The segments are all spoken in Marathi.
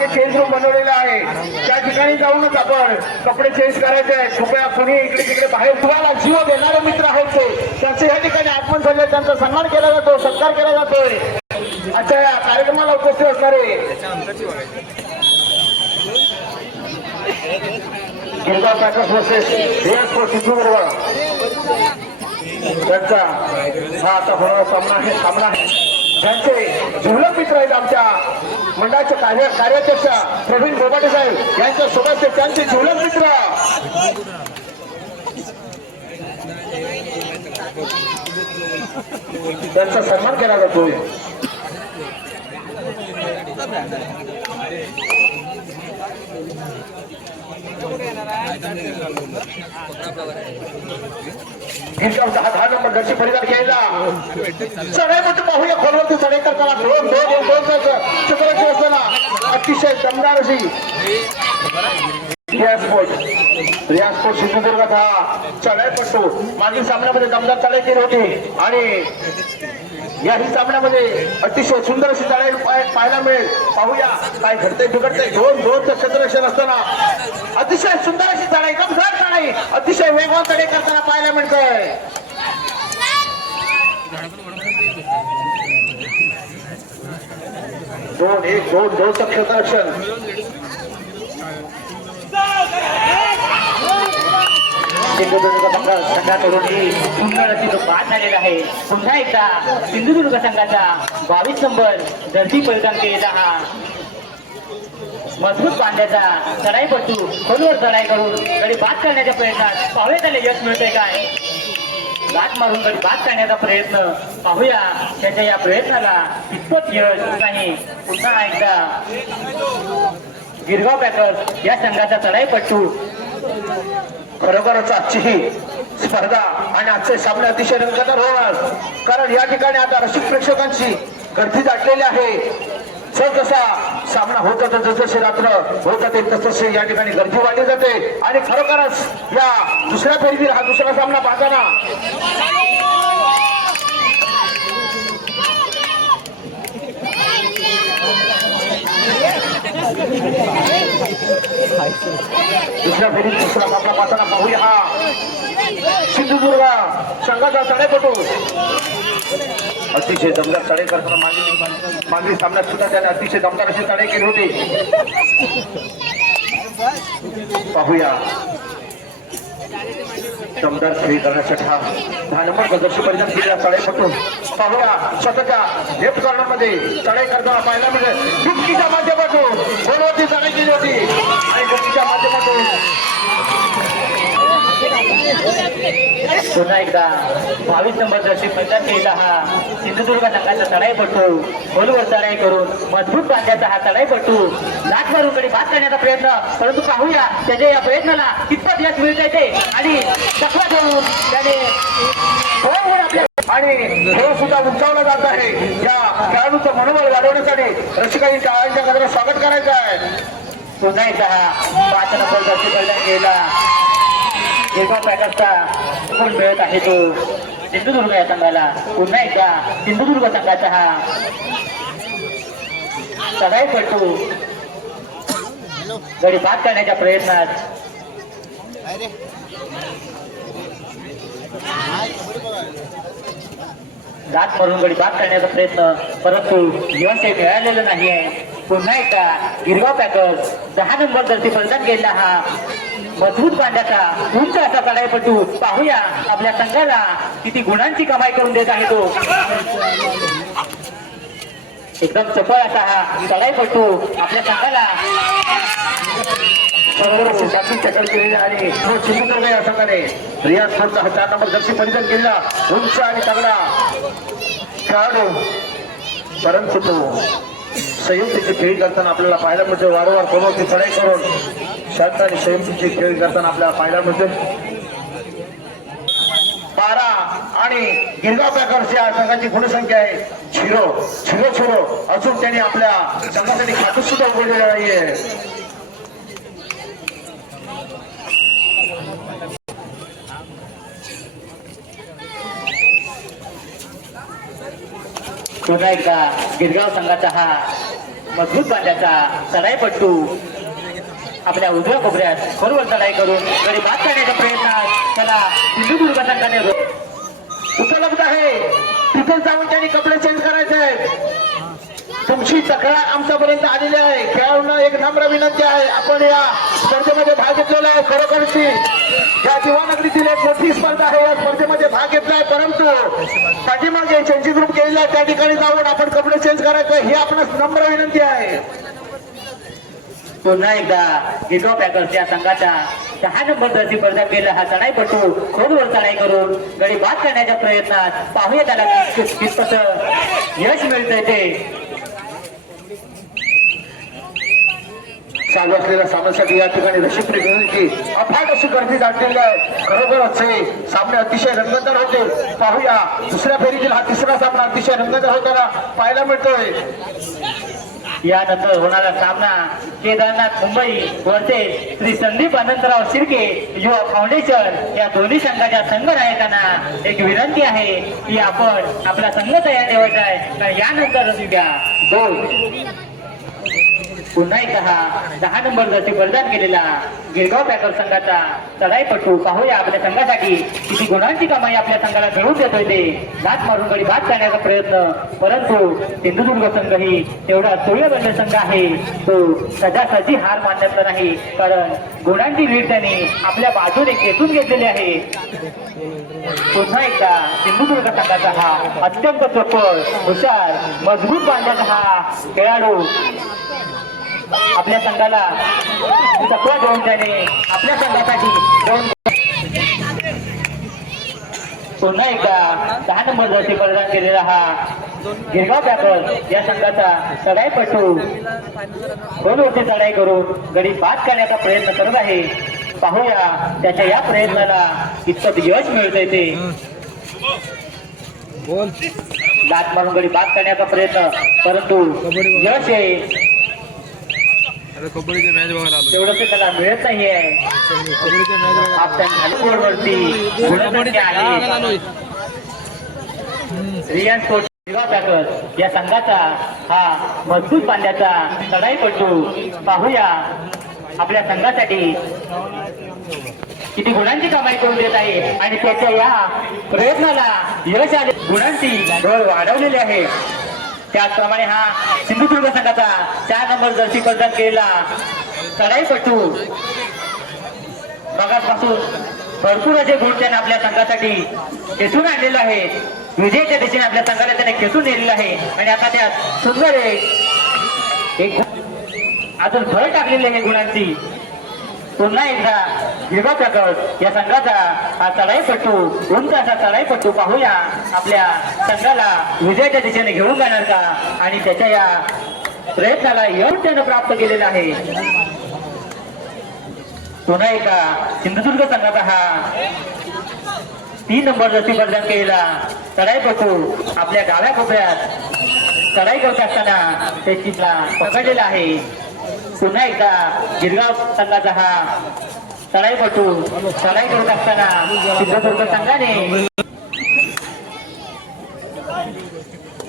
पाठीमागे चेंज रूम बनवलेला आहे, त्या ठिकाणी जाऊनच आपण कपडे चेंज करायचे आहेत. कृपया कोणी इकडे तिकडे बाहेर तुम्हाला जीव देणारे मित्र आहेत ते त्यांचे या ठिकाणी आगमन झाले, त्यांचा सन्मान केला जातो, सत्कार केला जातोय. अच्छा, या कार्यक्रमाला उपस्थित असणारे गिरगाव पॅकर्स वर्सेस सिंधुदुर्ग त्यांचा हा आता होणारा सामना आहे. ज्यांचे जिवलग मित्र आहेत आमच्या मंडळाचे कार्याध्यक्ष प्रवीण बोबाटे साहेब यांच्या सोबत त्यांचे जिवलग मित्र त्यांचा सन्मान केला जातोय. दहा नंबर घरची परिधान घ्यायला चढाई म्हणतो पाहूया खोलवरती चढाई करताना दोन चित्रची असताना अतिशय दमदार अशी रियाज स्पोर्ट सिंधुदुर्गात हा चढाईपट्टू मागील सामन्यामध्ये दमदार चढाई केली होती आणि याही सामन्यामध्ये अतिशय सुंदर अशी चढाई पाहायला मिळेल. पाहूया काय घडतंय बिघडतंय. दोन क्षेत्ररक्षण असताना अतिशय सुंदर अशी चढाई, दमदार चढाई, अतिशय वेगवान चढाई करताना पाहायला मिळतंय. दोन क्षेत्ररक्षण संघाकडून सुंदर अशी तो बाद झालेला आहे. पुन्हा एकदा सिंधुदुर्ग संघाचा 22 नंबर जर्सी परिधान केलेला हा मजबूत बांध्याचा चढाईपट्टू खोलवर चढाई करून गडी बाद करण्याच्या प्रयत्नात पाहूया त्याला यश मिळतंय काय. लाट मारून गडी बाद करण्याचा प्रयत्न पाहूया त्याच्या या प्रयत्नाला कितपत यश नाही. पुन्हा एकदा गिरगाव पॅकर्स या संघाचा चढाईपट्टू खरोखरच आजची ही स्पर्धा आणि आजचे सामने अतिशय रंगतदार होणार, कारण या ठिकाणी आता रसिक प्रेक्षकांची गर्दी दाटलेली आहे. जसा सामना होत जातो, जसजसे रात्र होत जाते तसतसे या ठिकाणी गर्दी वाढली जाते आणि खरोखरच या दुसऱ्या फेरीतील हा दुसरा सामना पाहताना दुसरा सामना पाहताना पाहूया हा सिंधुदुर्ग संघाचा चढाईपटू अतिशय दमदार चढाई करताना मागील सामन्यात सुद्धा त्याने अतिशय दमदार अशी चढाई केली होती. पाहूया दमदार खेळी करण्यासाठी हा 10 नंबर जर्सी परिधान केलेला चढाईपटू पाहूया स्वतःच्या लेफ्ट कॉर्नर मध्ये चढाई करताना पाहायला मिळेल. डुबकीच्या माध्यमातून गोलवरती चढाई केली होती आणि डुबकीच्या माध्यमातून पुन्हा एकदा 22 नंबर जर्सी परिधान केलेला हा सिंधुदुर्ग संघाचा चढाईपट्टू खोलवर चढाई करून मजबूत बांध्याचा हा चढाईपट्टू लाट मारून गडी बाद करण्याचा प्रयत्न, परंतु पाहूया त्याच्या या प्रयत्नाला कितपत यश मिळत येते आणि चकवा देऊन त्याने आपल्या आणि खेळ सुद्धा उंचावला जात आहे. या खेळाडूचं मनोबल वाढवण्यासाठी रसिकांनी टाळ्यांच्या गजरात स्वागत करायचं आहे. पुन्हा एकदा हा 5 नंबर जर्सी परिधान केलेला गिरगाव पॅकर्सचा पण मिळत आहे तो सिंधुदुर्ग या संघाला. पुन्हा एकदा सिंधुदुर्ग संघाचा हा चढाईपट्टू गडी बाद करण्याच्या प्रयत्नात दात मारून गडी बाद करण्याचा प्रयत्न, परंतु यश हे मिळालेलं नाही आहे. पुन्हा एकदा गिरगाव पॅकर्स 10 नंबर जर्सी परिधान केलेला हा मजबूत बांध्याचा उंच असा चढाईपट्टू पाहूया आपल्या संघाला किती गुणांची कमाई करून देत आहे तो. एकदम चपळ असा हा चढाईपट्टू आपल्या संघाला टॅकल केलेले आणि सिंधुदुर्ग या संघाने रियाज स्पोर्टचा 4 नंबर जर्सी परिधान केलेला उंच आणि तगडा खेळाडू, परंतु तो संयुक्तीची खेळी करताना आपल्याला पाहायला मिळते. वारंवार कोणती चढाई करून शांत आणि संयुक्तीची खेळी करताना आपल्याला पाहायला मिळते. 12 आणि गिरगाव पॅकर्स या संघाची गुणसंख्या आहे 0-0 अजून त्यांनी आपल्या संघासाठी खातं सुद्धा उघडलेलं नाहीये. पुन्हा एकदा गिरगाव संघाचा हा मजबूत बांध्याचा चढाईपट्टू आपल्या उजव्या कोपऱ्यात खोलवर चढाई करून गडी बाद करण्याच्या प्रयत्नात त्याला सिंधुदुर्ग संघाने उपलब्ध आहे. तिथे जाऊन त्यांनी कपडे चेंज करायचे आहेत. तुमची तक्रार आमच्यापर्यंत आलेली आहे. खेळाडूंना एक नम्र विनंती आहे, आपण या स्पर्धेमध्ये भाग घेतलेला आहे. खरोखरची या दिवानगरीतील एक मोठी स्पर्धा आहे. या स्पर्धेमध्ये भाग घेतलाय, परंतु पाठीमागे चेंजिंग रूम केलेला आहे, त्या ठिकाणी जाऊन आपण कपडे चेंज करायचं ही आपणास नम्र विनंती आहे. पुन्हा एकदा गिरगाव पॅकर्स या संघाचा 6 नंबर जर्सी परिधान केलेला हा चढाईपटू खोलवर चढाई करून गडी बाद करण्याच्या प्रयत्नात पाहूया त्याला कितपत यश मिळतंय ते. चालू असलेल्या सामन्यासाठी या ठिकाणी रशी प्रेमीची अफाट अशी गर्दी दाटलेली आहे. खरोखरच हे सामने अतिशय रंगतदार होते. पाहूया दुसऱ्या फेरीतील हा तिसरा सामना अतिशय रंगतदार होताना पाहायला मिळतोय. यानंतर होणारा सामना केदारनाथ मुंबई वर्सेस श्री संदीप अनंतराव शिर्के युवा फाउंडेशन या दोन्ही संघाच्या संघ नायकांना एक विनंती आहे की आपण आपला संघ तयार ठेवायचा आहे, कारण यानंतर उद्या पुन्हा एकदा हा 10 नंबर जर्सी परिधान केलेला गिरगाव पॅकर संघाचा चढाईपटू पाहूया आपल्या संघासाठी किती गुणांची कमाई आपल्या संघाला मिळवून देतोय ते. लाथ मारून गडी बाद करण्याचा प्रयत्न, परंतु सिंधुदुर्ग संघ ही तेवढा तुल्यबद्ध संघ आहे, तो सजासजी हार मानण्याचा नाही, कारण गुणांची लीड त्यांनी आपल्या बाजूने खेचून घेतलेली आहे. पुन्हा एकदा सिंधुदुर्ग संघाचा हा अत्यंत चपळ, हुशार, मजबूत बांधण्याचा हा खेळाडू आपल्या संघाला चकवा देऊन त्याने आपल्या संघासाठी पुन्हा एकदा 10 नंबर जर्सी परिधान केलेला हा गिरगाव पॅकर्स या संघाचा चढाईपटू खोलवरती चढाई करून गडी बाद करण्याचा प्रयत्न करत आहे. पाहूया त्याच्या या प्रयत्नाला कितपत यश मिळतंय ते. लाथ मारून गडी बाद करण्याचा प्रयत्न, परंतु यश आहे तेवढं ते त्याला मिळत नाहीये. रिलायन्स स्पोर्ट्स या संघाचा हा मजबूत बांध्याचा चढाईपटू पाहूया आपल्या संघासाठी किती गुणांची कमाई करून देत आहे आणि त्याच्या या प्रयत्नाला यश आले. गुणांची डोळ वाढवलेली आहे. त्याचप्रमाणे हा सिंधुदुर्ग संघाचा 4 नंबर जर्सी परिधान केलेला चढाईपटू मगापासून भरपूर असे गुण त्याने आपल्या संघासाठी खेचून आणलेला आहे. विजयाच्या दिशेने आपल्या संघाला त्याने खेचून नेलेला आहे आणि आता त्यात सुंदर एक अजून भर टाकलेली आहे गुणांची. पुन्हा एकदा गिरगाव पॅकर्स या संघाचा हा चढाईपटू उंच असा चढाईपटू पाहूया आपल्या संघाला विजयाच्या दिशेने घेऊन जाणार का आणि त्याच्या या प्रयत्नाला यश त्यानं प्राप्त केलेला आहे. पुन्हा एकदा सिंधुदुर्ग संघाचा हा 3 नंबर जर्सी परिधान केलेला चढाईपटू आपल्या डाव्या कोपऱ्यात चढाई करत असताना त्याचीला पकडलेला आहे. पुन्हा एकदा गिरगाव संघाचा हा चढाईपटू चढाई करत असताना सिंधुदुर्ग संघाने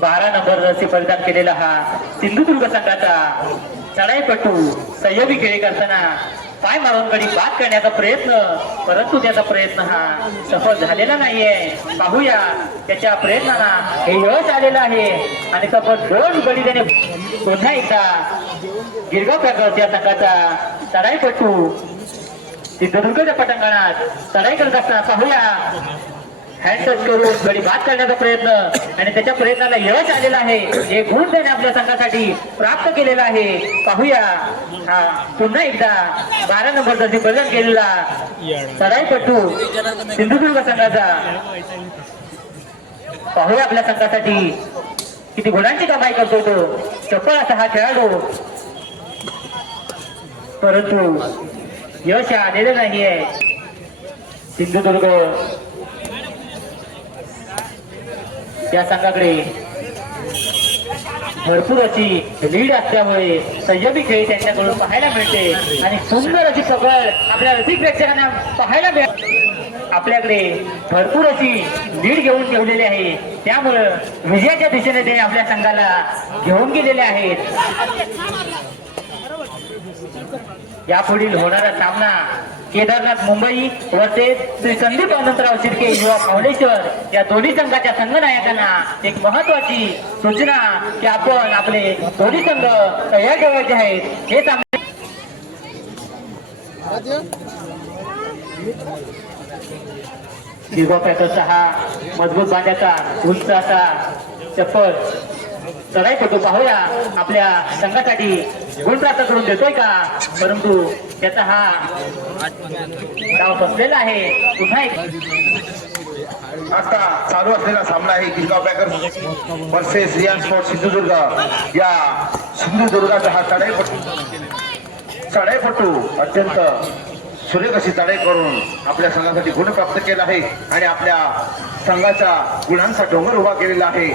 12 नंबर जर्सी परिधान केलेला हा सिंधुदुर्ग संघाचा चढाईपटू संयमी खेळी करताना पाय मारून गडी बाद करण्याचा प्रयत्न, परंतु त्याचा प्रयत्न हा सफल झालेला नाहीये. पाहूया त्याच्या प्रयत्नाला हे यश आलेलं आहे आणि सफल 2 गडी त्याने. पुन्हा एकदा गिरगाव पॅकर्स या संघाचा चढाईपटू सिंधुदुर्गच्या पटांगणात चढाई करत असताना पाहूया हँड टच करून गडी बाद करण्याचा प्रयत्न आणि त्याच्या प्रयत्नाला यश आलेलं आहे. हे गुण त्याने आपल्या संघासाठी प्राप्त केलेला आहे. पाहूया हा पुन्हा एकदा 12 नंबर जर्सी परिधान केलेला चढाईपटू सिंधुदुर्ग संघाचा पाहूया आपल्या संघासाठी किती गुणांची कमाई करतो तो. चपळ असा हा खेळाडू, परंतु यश आलेलं नाहीये. सिंधुदुर्ग या संघाकडे भरपूर अशी लीड असल्यामुळे संयमी खेळी त्यांच्याकडून पाहायला मिळते आणि सुंदर अशी सगळ आपल्या रसिक प्रेक्षकांना पाहायला मिळते. आपल्याकडे भरपूर अशी लीड घेऊन ठेवलेली आहे. त्यामुळं विजयाच्या दिशेने ते आपल्या संघाला घेऊन गेलेले आहेत. यापुढील होणारा सामना केदारनाथ मुंबई वर्सेस श्री संदीप अनंतराव शिर्के युवा फाउंडेशन या दोन्ही संघाच्या संघनायकांना एक महत्वाची सूचना की आपण आपले दोन्ही संघ तयार ठेवायचे आहेत. हे सामने गिगो पॅटरचा हा मजबूत बांध्याचा उंच असा चप्पल चढाईपटू पाहूया आपल्या संघासाठी गुण प्राप्त करून देतोय का, परंतु त्याचा हा डाव फसलेला आहे. पुन्हा एक आता चालू असलेला सामना आहे Girgaon packers versus Ryan sport Sindhudurg. या सिंधुदुर्गाचा हा चढाईपटू अत्यंत सुरेख अशी चढाई करून आपल्या संघासाठी गुण प्राप्त केला आहे आणि आपल्या संघाचा गुणांचा डोंगर उभा केलेला आहे.